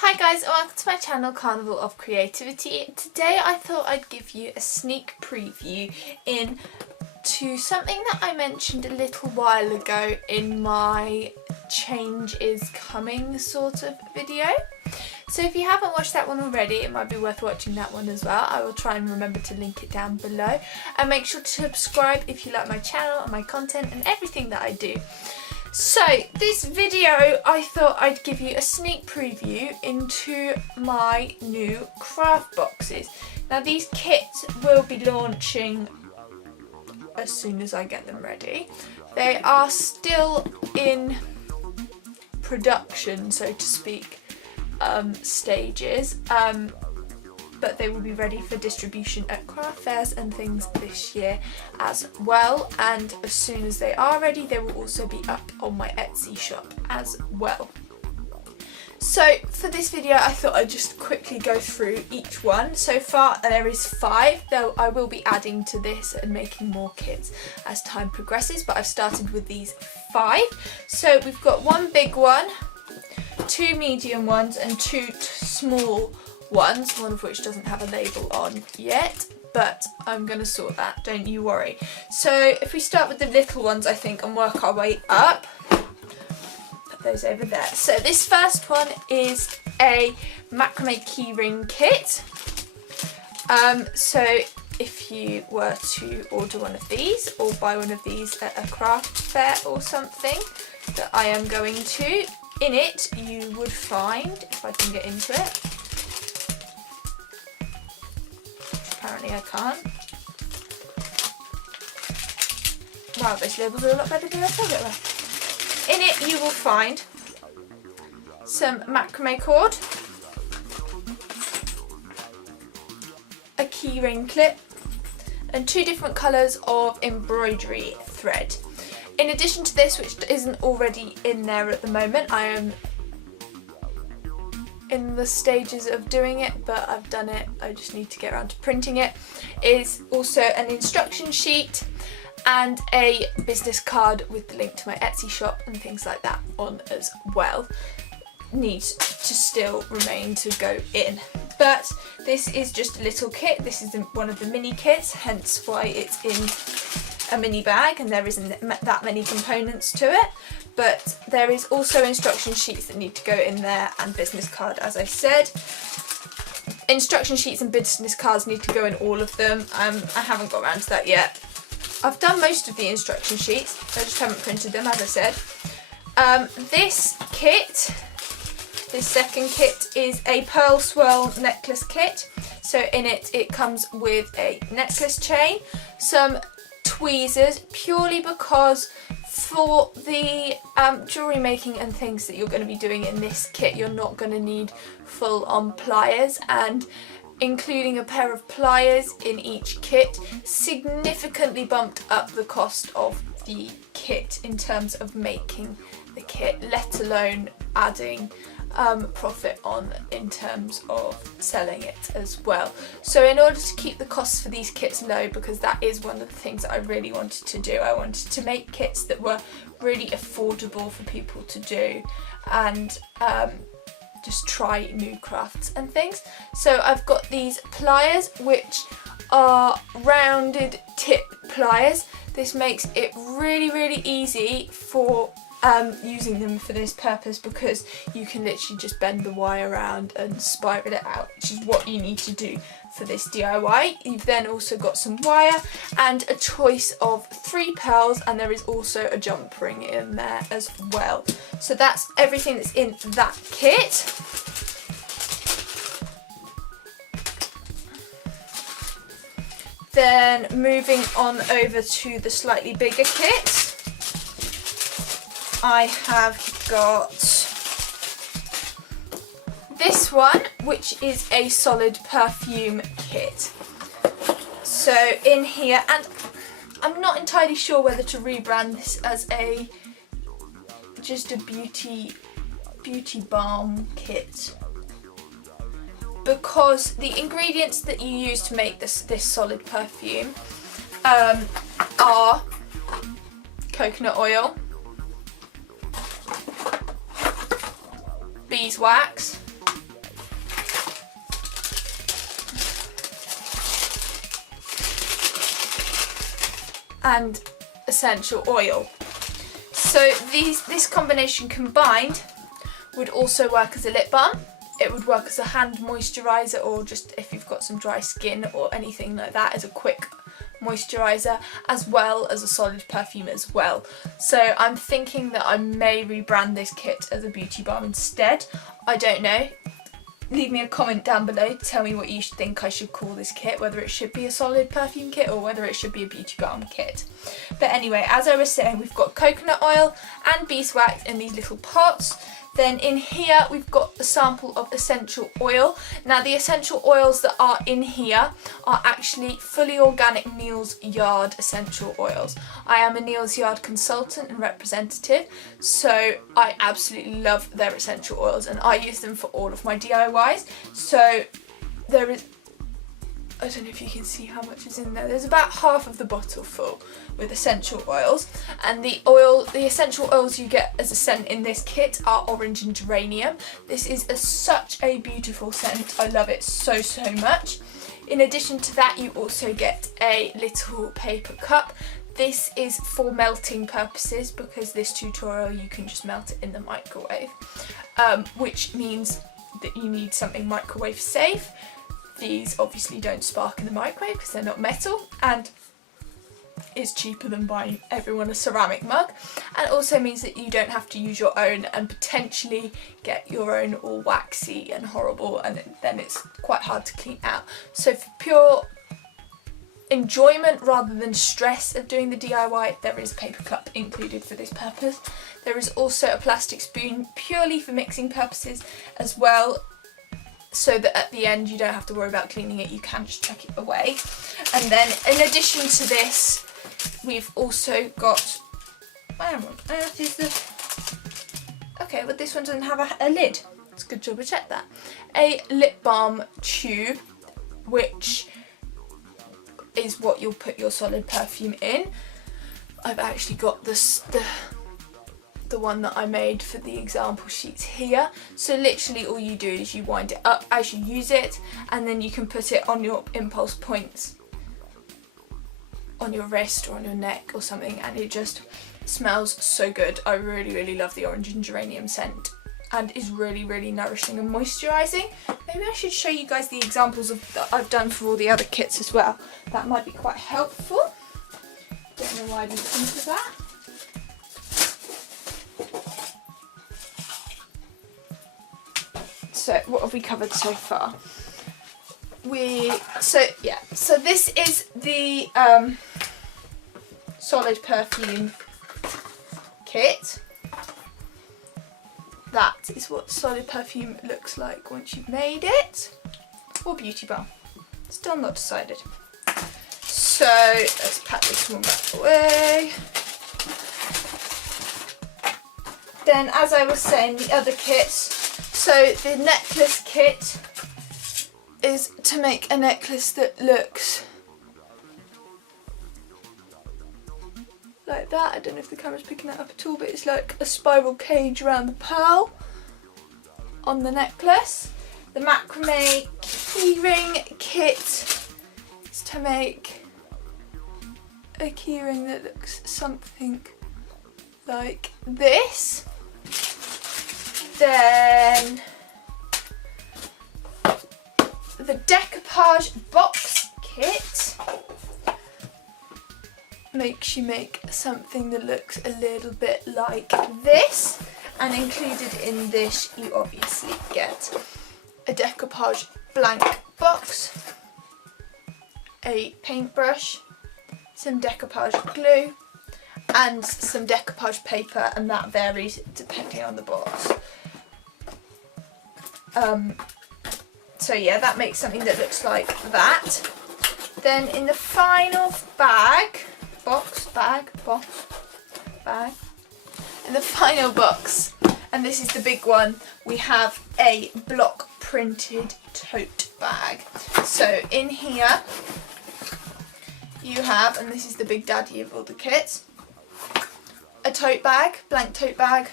Hi guys and welcome to my channel Carnival of Creativity. Today I thought I'd give you a sneak preview into something that I mentioned a little while ago in my change is coming sort of video. So if you haven't watched that one already, it might be worth watching that one as well. I will try and remember to link it down below, and make sure to subscribe if you like my channel and my content and everything that I do. So this video, I thought I'd give you a sneak preview into my new craft boxes. Now these kits will be launching as soon as I get them ready. They are still in production, so to speak, stages, but they will be ready for distribution at craft fairs and things this year as well, and as soon as they are ready they will also be up on my Etsy shop as well. So for this video I thought I'd just quickly go through each one. So far there is 5, though I will be adding to this and making more kits as time progresses, but I've started with these 5. So we've got one big one, 2 medium ones and 2 small ones, one of which doesn't have a label on yet, but I'm going to sort that, don't you worry. So if we start with the little ones, I think, and work our way up, put those over there. So this first one is a macrame keyring kit. So if you were to order one of these or buy one of these at a craft fair or something that I am going to, in it you would find, if I can get into it, apparently I can't. Wow, those labels are a lot better than I thought they were. In it you will find some macrame cord, a keyring clip, and 2 different colours of embroidery thread. In addition to this, which isn't already in there at the moment, I am in the stages of doing it, but I've done it, I just need to get around to printing it, is also an instruction sheet and a business card with the link to my Etsy shop and things like that on as well. Needs to still remain to go in. But this is just a little kit. This is one of the mini kits, hence why it's in a mini bag and there isn't that many components to it. But there is also instruction sheets that need to go in there and business card, as I said. Instruction sheets and business cards need to go in all of them. I haven't got around to that yet. I've done most of the instruction sheets, I just haven't printed them, as I said. This kit, this second kit, is a pearl swirl necklace kit. So in it, it comes with a necklace chain, some tweezers, purely because for the jewellery making and things that you're going to be doing in this kit, you're not going to need full on pliers, and including a pair of pliers in each kit significantly bumped up the cost of the kit in terms of making the kit, let alone adding profit on in terms of selling it as well. So in order to keep the costs for these kits low, because that is one of the things that I really wanted to do, I wanted to make kits that were really affordable for people to do and just try new crafts and things. So I've got these pliers, which are rounded tip pliers. This makes it really easy for using them for this purpose, because you can literally just bend the wire around and spiral it out, which is what you need to do for this DIY. You've then also got some wire and a choice of 3 pearls, and there is also a jump ring in there as well. So that's everything that's in that kit. Then moving on over to the slightly bigger kit, I have got this one, which is a solid perfume kit. So in here, and I'm not entirely sure whether to rebrand this as just a beauty balm kit, because the ingredients that you use to make this solid perfume are coconut oil, beeswax, and essential oil. So this combination combined would also work as a lip balm. It would work as a hand moisturiser, or just if you've got some dry skin or anything like that, as a quick moisturiser, as well as a solid perfume as well. So I'm thinking that I may rebrand this kit as a beauty balm instead. I don't know. Leave me a comment down below to tell me what you think I should call this kit, whether it should be a solid perfume kit or whether it should be a beauty balm kit. But anyway, as I was saying, we've got coconut oil and beeswax in these little pots. Then in here we've got a sample of essential oil. Now the essential oils that are in here are actually fully organic Neal's Yard essential oils. I am a Neal's Yard consultant and representative, so I absolutely love their essential oils and I use them for all of my DIYs. So there is, I don't know if you can see how much is in there. There's about half of the bottle full with essential oils, and the essential oils you get as a scent in this kit are orange and geranium. This is such a beautiful scent. I love it so much. In addition to that, you also get a little paper cup. This is for melting purposes because this tutorial you can just melt it in the microwave, which means that you need something microwave safe. These obviously don't spark in the microwave because they're not metal, and is cheaper than buying everyone a ceramic mug, and also means that you don't have to use your own and potentially get your own all waxy and horrible, and then it's quite hard to clean out. So for pure enjoyment rather than stress of doing the DIY, there is a paper cup included for this purpose. There is also a plastic spoon purely for mixing purposes as well, so that at the end you don't have to worry about cleaning it, you can just chuck it away. And then in addition to this, we've also got, where on earth is the, okay, but this one doesn't have a lid. It's a good job I checked that. A lip balm tube, which is what you'll put your solid perfume in. I've actually got this, the one that I made for the example sheets here. So literally all you do is you wind it up as you use it, and then you can put it on your impulse points on your wrist or on your neck or something, and it just smells so good. I really love the orange and geranium scent, and is really nourishing and moisturising. Maybe I should show you guys the examples of that I've done for all the other kits as well. That might be quite helpful. Don't know why I didn't think of that. So what have we covered so far? So this is the solid perfume kit. That is what solid perfume looks like once you've made it. Or beauty balm. Still not decided. So let's pack this one back away. Then, as I was saying, the other kits. So the necklace kit is to make a necklace that looks like that. I don't know if the camera's picking that up at all, but it's like a spiral cage around the pearl on the necklace. The macrame keyring kit is to make a keyring that looks something like this. Then the decoupage box kit makes you make something that looks a little bit like this, and included in this you obviously get a decoupage blank box, a paintbrush, some decoupage glue and some decoupage paper, and that varies depending on the box. So yeah, that makes something that looks like that. Then in the final bag, in the final box, and this is the big one, we have a block printed tote bag. So in here you have, and this is the big daddy of all the kits, a tote bag, blank tote bag,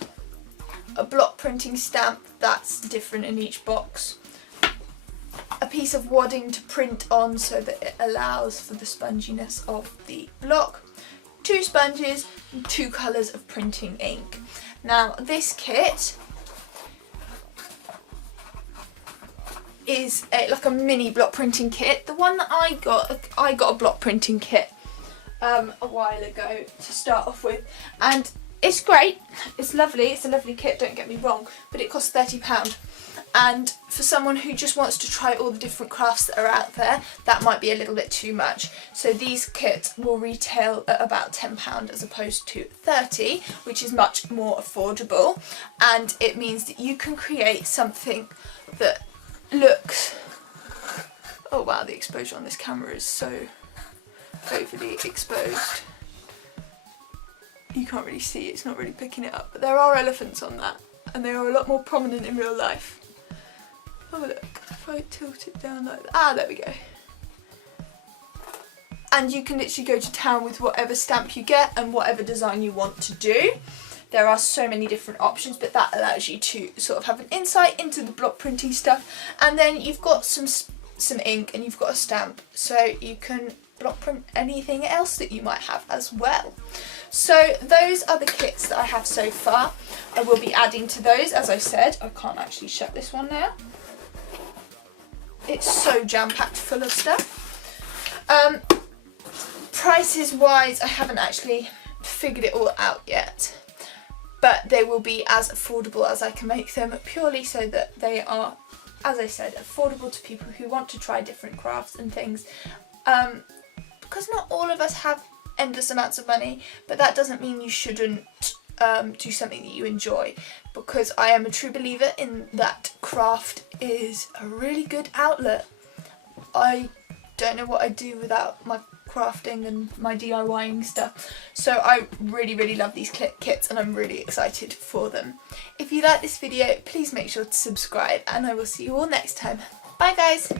a block printing stamp that's different in each box, a piece of wadding to print on so that it allows for the sponginess of the block, 2 sponges and 2 colours of printing ink. Now this kit is like a mini block printing kit. The one that I got a block printing kit a while ago to start off with, and it's great, it's lovely, it's a lovely kit, don't get me wrong, but it costs £30. And for someone who just wants to try all the different crafts that are out there, that might be a little bit too much. So these kits will retail at about £10 as opposed to £30, which is much more affordable, and it means that you can create something that looks, oh wow, the exposure on this camera is so overly exposed. You can't really see, it's not really picking it up, but there are elephants on that, and they are a lot more prominent in real life. Oh look, if I tilt it down like that, ah, there we go. And you can literally go to town with whatever stamp you get and whatever design you want to do. There are so many different options, but that allows you to sort of have an insight into the block printing stuff. And then you've got some ink and you've got a stamp, so you can block print anything else that you might have as well. So those are the kits that I have so far. I will be adding to those, as I said. I can't actually shut this one now. It's so jam-packed full of stuff. Prices wise, I haven't actually figured it all out yet, but they will be as affordable as I can make them, purely so that they are, as I said, affordable to people who want to try different crafts and things. Because not all of us have endless amounts of money, but that doesn't mean you shouldn't do something that you enjoy, because I am a true believer in that craft is a really good outlet. I don't know what I'd do without my crafting and my DIYing stuff, so I really love these kits and I'm really excited for them. If you like this video, please make sure to subscribe, and I will see you all next time. Bye guys!